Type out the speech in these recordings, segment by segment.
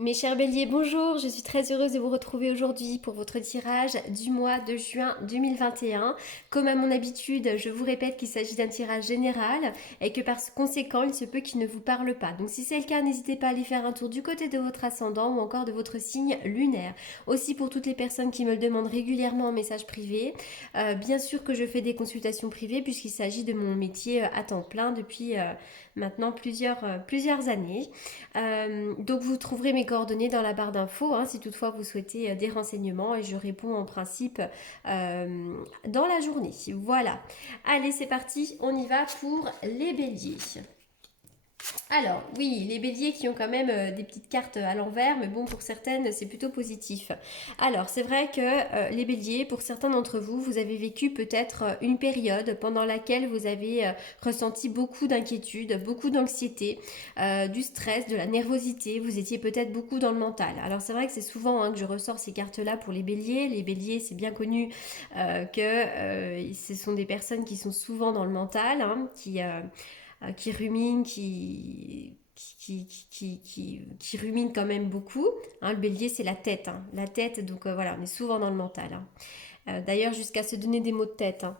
Mes chers béliers, bonjour, je suis très heureuse de vous retrouver aujourd'hui pour votre tirage du mois de juin 2021. Comme à mon habitude, je vous répète qu'il s'agit d'un tirage général et que par conséquent, il se peut qu'il ne vous parle pas. Donc si c'est le cas, n'hésitez pas à aller faire un tour du côté de votre ascendant ou encore de votre signe lunaire. Aussi pour toutes les personnes qui me le demandent régulièrement en message privé, bien sûr que je fais des consultations privées puisqu'il s'agit de mon métier à temps plein depuis maintenant plusieurs années. Donc vous trouverez mes coordonnées dans la barre d'infos hein, si toutefois vous souhaitez des renseignements et je réponds en principe dans la journée. Voilà. Allez, c'est parti, on y va pour les béliers. Alors, oui, les béliers qui ont quand même des petites cartes à l'envers, mais bon, pour certaines, c'est plutôt positif. Alors, c'est vrai que les béliers, pour certains d'entre vous, vous avez vécu peut-être une période pendant laquelle vous avez ressenti beaucoup d'inquiétude, beaucoup d'anxiété, du stress, de la nervosité. Vous étiez peut-être beaucoup dans le mental. Alors, c'est vrai que c'est souvent hein, que je ressors ces cartes-là pour les béliers. Les béliers, c'est bien connu que ce sont des personnes qui sont souvent dans le mental, hein, qui ruminent, qui ruminent quand même beaucoup. Hein, le bélier, c'est la tête. Hein. La tête, donc voilà, on est souvent dans le mental. Hein. D'ailleurs, jusqu'à se donner des maux de tête. Hein.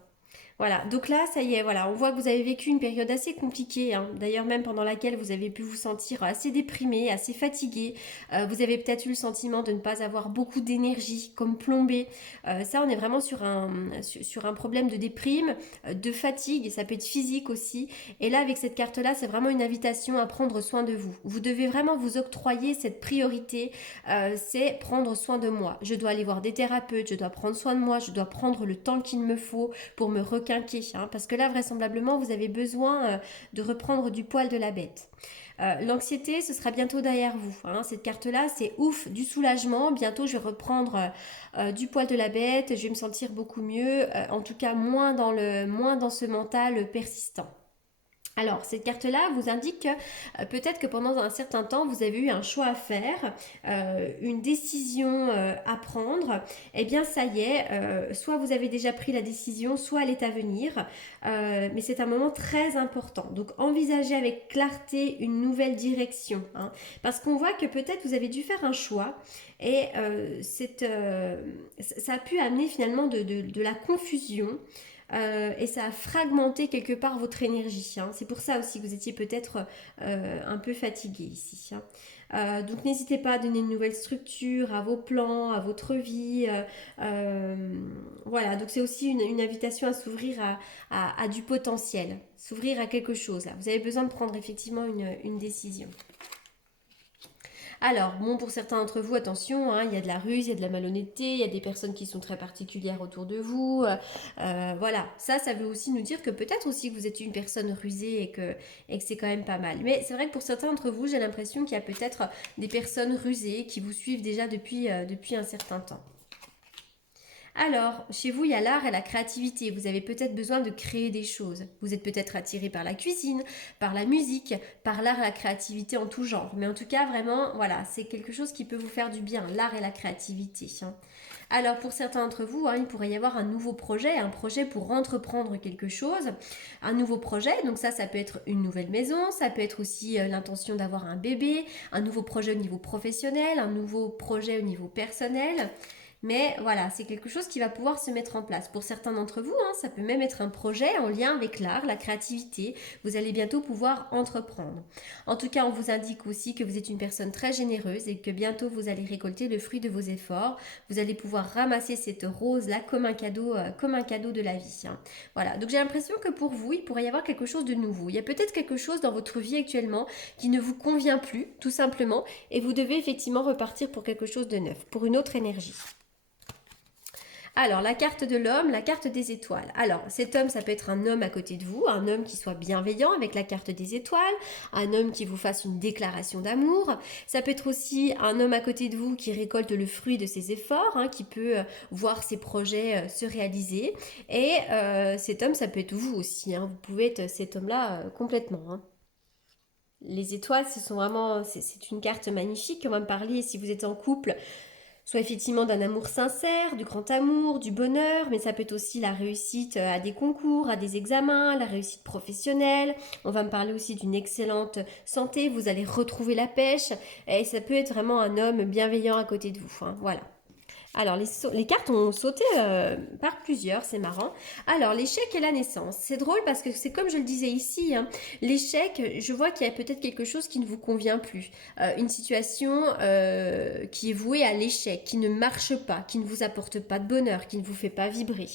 Voilà, donc là, ça y est, voilà, on voit que vous avez vécu une période assez compliquée, hein. D'ailleurs même pendant laquelle vous avez pu vous sentir assez déprimé, assez fatigué. Vous avez peut-être eu le sentiment de ne pas avoir beaucoup d'énergie, comme plombé. Ça, on est vraiment sur un problème de déprime, de fatigue, et ça peut être physique aussi. Et là, avec cette carte-là, c'est vraiment une invitation à prendre soin de vous. Vous devez vraiment vous octroyer cette priorité, c'est prendre soin de moi. Je dois aller voir des thérapeutes, je dois prendre soin de moi, je dois prendre le temps qu'il me faut pour me requinquer, hein, parce que là, vraisemblablement, vous avez besoin de reprendre du poil de la bête. L'anxiété, ce sera bientôt derrière vous. Hein. Cette carte-là, c'est ouf, du soulagement. Bientôt, je vais reprendre du poil de la bête. Je vais me sentir beaucoup mieux. En tout cas, moins dans ce mental persistant. Alors, cette carte-là vous indique que peut-être que pendant un certain temps, vous avez eu un choix à faire, une décision à prendre. Eh bien, ça y est, soit vous avez déjà pris la décision, soit elle est à venir. Mais c'est un moment très important. Donc, envisagez avec clarté une nouvelle direction. Hein, parce qu'on voit que peut-être vous avez dû faire un choix et ça a pu amener finalement de la confusion. Et ça a fragmenté quelque part votre énergie. Hein. C'est pour ça aussi que vous étiez peut-être un peu fatigué ici. Hein. Donc n'hésitez pas à donner une nouvelle structure à vos plans, à votre vie. Voilà, donc c'est aussi une invitation à s'ouvrir à du potentiel, s'ouvrir à quelque chose. Là. Vous avez besoin de prendre effectivement une décision. Alors, bon, pour certains d'entre vous, attention, hein, il y a de la ruse, il y a de la malhonnêteté, il y a des personnes qui sont très particulières autour de vous. Voilà, ça veut aussi nous dire que peut-être aussi que vous êtes une personne rusée et que c'est quand même pas mal. Mais c'est vrai que pour certains d'entre vous, j'ai l'impression qu'il y a peut-être des personnes rusées qui vous suivent déjà depuis un certain temps. Alors, chez vous, il y a l'art et la créativité. Vous avez peut-être besoin de créer des choses. Vous êtes peut-être attiré par la cuisine, par la musique, par l'art et la créativité en tout genre. Mais en tout cas, vraiment, voilà, c'est quelque chose qui peut vous faire du bien, l'art et la créativité. Hein. Alors, pour certains d'entre vous, hein, il pourrait y avoir un nouveau projet, un projet pour entreprendre quelque chose, un nouveau projet. Donc ça peut être une nouvelle maison, ça peut être aussi l'intention d'avoir un bébé, un nouveau projet au niveau professionnel, un nouveau projet au niveau personnel. Mais voilà, c'est quelque chose qui va pouvoir se mettre en place. Pour certains d'entre vous, hein, ça peut même être un projet en lien avec l'art, la créativité. Vous allez bientôt pouvoir entreprendre. En tout cas, on vous indique aussi que vous êtes une personne très généreuse et que bientôt vous allez récolter le fruit de vos efforts. Vous allez pouvoir ramasser cette rose-là comme un cadeau de la vie. Hein. Voilà, donc j'ai l'impression que pour vous, il pourrait y avoir quelque chose de nouveau. Il y a peut-être quelque chose dans votre vie actuellement qui ne vous convient plus, tout simplement, et vous devez effectivement repartir pour quelque chose de neuf, pour une autre énergie. Alors, la carte de l'homme, la carte des étoiles. Alors, cet homme, ça peut être un homme à côté de vous, un homme qui soit bienveillant avec la carte des étoiles, un homme qui vous fasse une déclaration d'amour. Ça peut être aussi un homme à côté de vous qui récolte le fruit de ses efforts, hein, qui peut voir ses projets se réaliser. Et cet homme, ça peut être vous aussi. Hein. Vous pouvez être cet homme-là complètement. Hein. Les étoiles, c'est une carte magnifique. On va me parler si vous êtes en couple soit effectivement d'un amour sincère, du grand amour, du bonheur, mais ça peut être aussi la réussite à des concours, à des examens, la réussite professionnelle. On va me parler aussi d'une excellente santé, vous allez retrouver la pêche, et ça peut être vraiment un homme bienveillant à côté de vous, hein, voilà. Alors, les cartes ont sauté par plusieurs, c'est marrant. Alors, l'échec et la naissance. C'est drôle parce que c'est comme je le disais ici, hein, l'échec, je vois qu'il y a peut-être quelque chose qui ne vous convient plus. Une situation qui est vouée à l'échec, qui ne marche pas, qui ne vous apporte pas de bonheur, qui ne vous fait pas vibrer.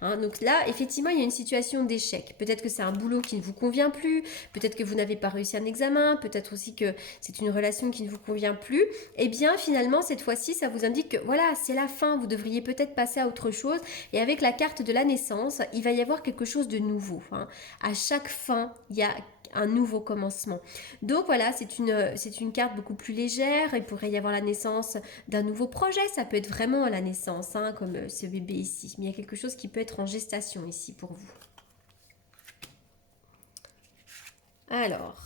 Hein. Donc là, effectivement, il y a une situation d'échec. Peut-être que c'est un boulot qui ne vous convient plus, peut-être que vous n'avez pas réussi un examen, peut-être aussi que c'est une relation qui ne vous convient plus. Eh bien, finalement, cette fois-ci, ça vous indique que voilà, c'est la fin, vous devriez peut-être passer à autre chose. Et avec la carte de la naissance, il va y avoir quelque chose de nouveau. Hein. À chaque fin, il y a un nouveau commencement. Donc voilà, c'est une carte beaucoup plus légère. Il pourrait y avoir la naissance d'un nouveau projet. Ça peut être vraiment la naissance, hein, comme ce bébé ici. Mais il y a quelque chose qui peut être en gestation ici pour vous. Alors,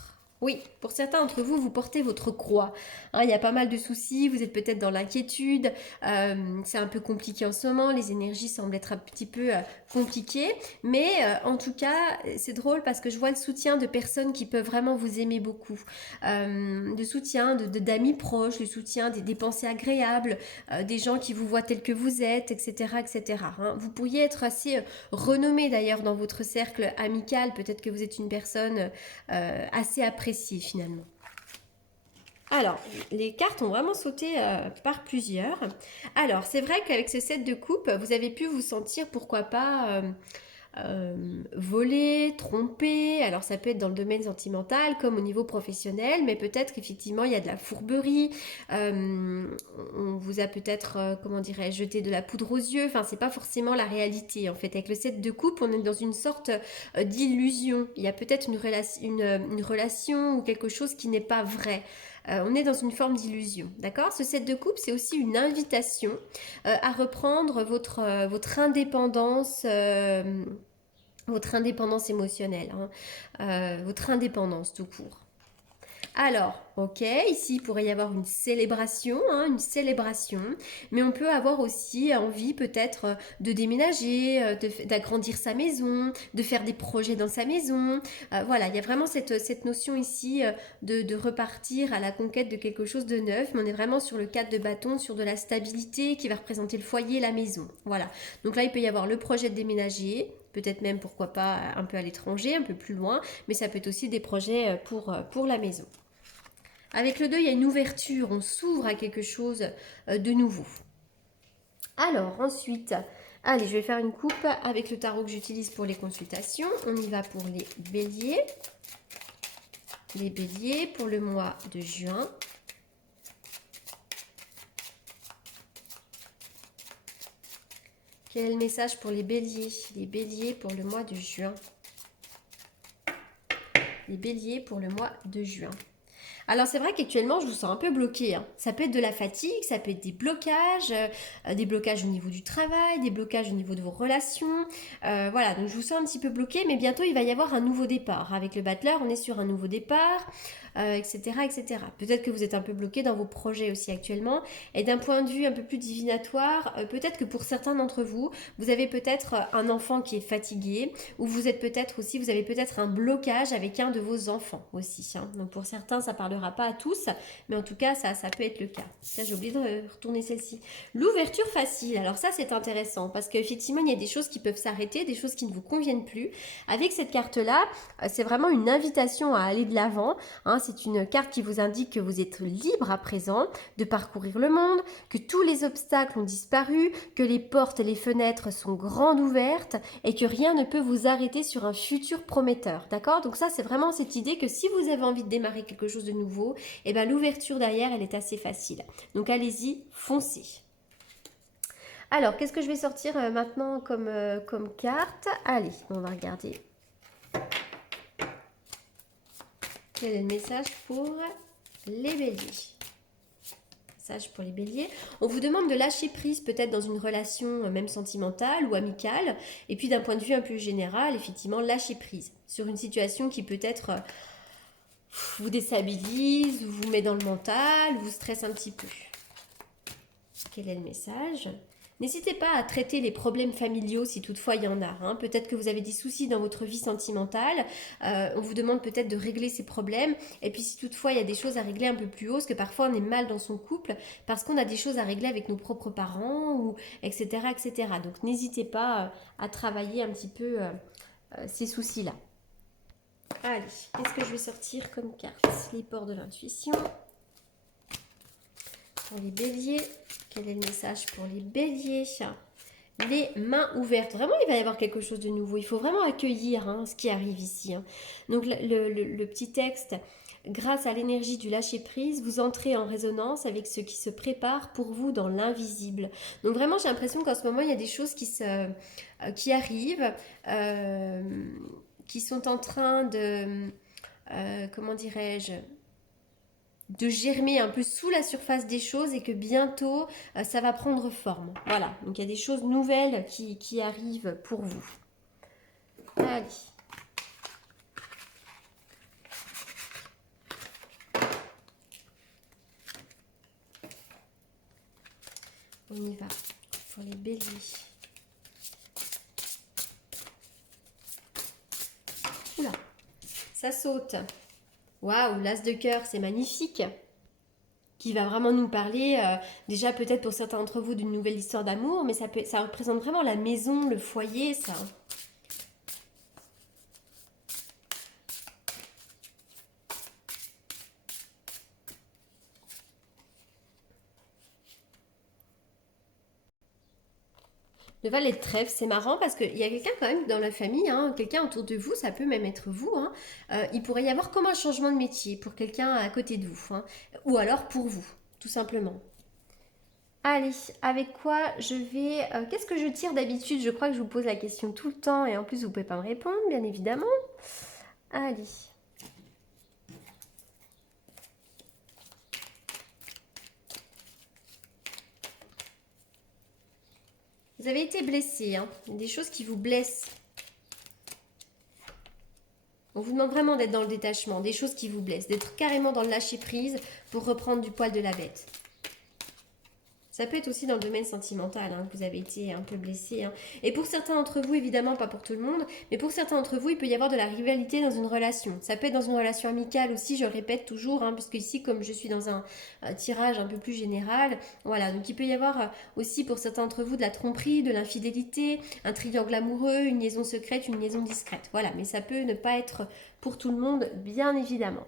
oui, pour certains d'entre vous, vous portez votre croix. Hein, il y a pas mal de soucis, vous êtes peut-être dans l'inquiétude, c'est un peu compliqué en ce moment, les énergies semblent être un petit peu compliquées, mais en tout cas, c'est drôle parce que je vois le soutien de personnes qui peuvent vraiment vous aimer beaucoup, de soutien d'amis proches, le soutien des pensées agréables, des gens qui vous voient tel que vous êtes, etc. etc. Hein. Vous pourriez être assez renommé d'ailleurs dans votre cercle amical, peut-être que vous êtes une personne assez apprécié finalement. Alors, les cartes ont vraiment sauté par plusieurs. Alors, c'est vrai qu'avec ce set de coupe, vous avez pu vous sentir, pourquoi pas, voler, tromper. Alors, ça peut être dans le domaine sentimental comme au niveau professionnel, mais peut-être qu'effectivement, il y a de la fourberie. On vous a peut-être, comment dirais-je, jeté de la poudre aux yeux. Enfin, c'est pas forcément la réalité. En fait, avec le set de coupe, on est dans une sorte d'illusion. Il y a peut-être une relation ou quelque chose qui n'est pas vrai. On est dans une forme d'illusion, d'accord? Ce set de coupe, c'est aussi une invitation à reprendre votre indépendance émotionnelle, hein, votre indépendance tout court. Alors, ok, ici il pourrait y avoir une célébration, hein, mais on peut avoir aussi envie peut-être de déménager, d'agrandir sa maison, de faire des projets dans sa maison. Voilà, il y a vraiment cette notion ici de repartir à la conquête de quelque chose de neuf, mais on est vraiment sur le 4 de bâton, sur de la stabilité qui va représenter le foyer, la maison. Voilà, donc là il peut y avoir le projet de déménager, peut-être même pourquoi pas un peu à l'étranger, un peu plus loin, mais ça peut être aussi des projets pour la maison. Avec le 2, il y a une ouverture, on s'ouvre à quelque chose de nouveau. Alors, ensuite, allez, je vais faire une coupe avec le tarot que j'utilise pour les consultations. On y va pour les béliers. Les béliers pour le mois de juin. Quel est le message pour les béliers? Les béliers pour le mois de juin. Les béliers pour le mois de juin. Alors c'est vrai qu'actuellement je vous sens un peu bloqué, hein. Ça peut être de la fatigue, ça peut être des blocages au niveau du travail, des blocages au niveau de vos relations. Voilà, donc je vous sens un petit peu bloqué, mais bientôt il va y avoir un nouveau départ. Avec le battleur, on est sur un nouveau départ, etc., etc. Peut-être que vous êtes un peu bloqué dans vos projets aussi actuellement. Et d'un point de vue un peu plus divinatoire, peut-être que pour certains d'entre vous, vous avez peut-être un enfant qui est fatigué, ou vous avez peut-être un blocage avec un de vos enfants aussi, hein. Donc pour certains, ça parlera pas à tous, mais en tout cas, ça peut être le cas. Là, j'ai oublié de retourner celle-ci. L'ouverture facile. Alors ça, c'est intéressant parce qu'effectivement, il y a des choses qui peuvent s'arrêter, des choses qui ne vous conviennent plus. Avec cette carte-là, c'est vraiment une invitation à aller de l'avant, hein. C'est une carte qui vous indique que vous êtes libre à présent de parcourir le monde, que tous les obstacles ont disparu, que les portes et les fenêtres sont grandes ouvertes et que rien ne peut vous arrêter sur un futur prometteur. D'accord? Donc ça, c'est vraiment cette idée que si vous avez envie de démarrer quelque chose de nouveau, et ben l'ouverture derrière, elle est assez facile. Donc allez-y, foncez. Alors, qu'est-ce que je vais sortir maintenant comme carte? Allez, on va regarder. Quel est le message pour les béliers? Message pour les béliers. On vous demande de lâcher prise peut-être dans une relation même sentimentale ou amicale. Et puis d'un point de vue un peu général, effectivement, lâcher prise sur une situation qui peut-être vous déstabilise, vous met dans le mental, vous stresse un petit peu. Quel est le message? N'hésitez pas à traiter les problèmes familiaux si toutefois il y en a. Hein. Peut-être que vous avez des soucis dans votre vie sentimentale. On vous demande peut-être de régler ces problèmes. Et puis si toutefois il y a des choses à régler un peu plus haut, parce que parfois on est mal dans son couple, parce qu'on a des choses à régler avec nos propres parents, ou etc. etc. Donc n'hésitez pas à travailler un petit peu ces soucis-là. Allez, qu'est-ce que je vais sortir comme carte? Les ports de l'intuition. Pour les béliers, quel est le message pour les béliers? Les mains ouvertes. Vraiment, il va y avoir quelque chose de nouveau. Il faut vraiment accueillir ce qui arrive ici. Donc, le petit texte, grâce à l'énergie du lâcher-prise, vous entrez en résonance avec ce qui se prépare pour vous dans l'invisible. Donc, vraiment, j'ai l'impression qu'en ce moment, il y a des choses qui arrivent, qui sont en train de... comment dirais-je, de germer un peu sous la surface des choses et que bientôt ça va prendre forme. Voilà, donc il y a des choses nouvelles qui arrivent pour vous. Allez. On y va pour les béliers. Oula, ça saute. Waouh, l'as de cœur, c'est magnifique. Qui va vraiment nous parler, déjà peut-être pour certains d'entre vous, d'une nouvelle histoire d'amour, mais ça représente vraiment la maison, le foyer, ça. Le valet de trèfle, c'est marrant parce qu'il y a quelqu'un quand même dans la famille, quelqu'un autour de vous, ça peut même être vous. Il pourrait y avoir comme un changement de métier pour quelqu'un à côté de vous, ou alors pour vous, tout simplement. Allez, avec quoi je vais... qu'est-ce que je tire d'habitude? Je crois que je vous pose la question tout le temps et en plus vous ne pouvez pas me répondre, bien évidemment. Allez. Vous avez été blessé, Il y a des choses qui vous blessent. On vous demande vraiment d'être dans le détachement, des choses qui vous blessent, d'être carrément dans le lâcher-prise pour reprendre du poil de la bête. Ça peut être aussi dans le domaine sentimental, que vous avez été un peu blessé. Et pour certains d'entre vous, évidemment, pas pour tout le monde, mais pour certains d'entre vous, il peut y avoir de la rivalité dans une relation. Ça peut être dans une relation amicale aussi, je le répète toujours, puisque ici, comme je suis dans un tirage un peu plus général, voilà, donc il peut y avoir aussi pour certains d'entre vous de la tromperie, de l'infidélité, un triangle amoureux, une liaison secrète, une liaison discrète. Voilà, mais ça peut ne pas être pour tout le monde, bien évidemment.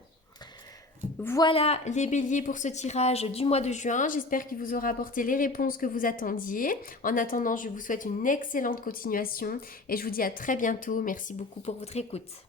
Voilà les béliers pour ce tirage du mois de juin. J'espère qu'il vous aura apporté les réponses que vous attendiez. En attendant, je vous souhaite une excellente continuation et je vous dis à très bientôt. Merci beaucoup pour votre écoute.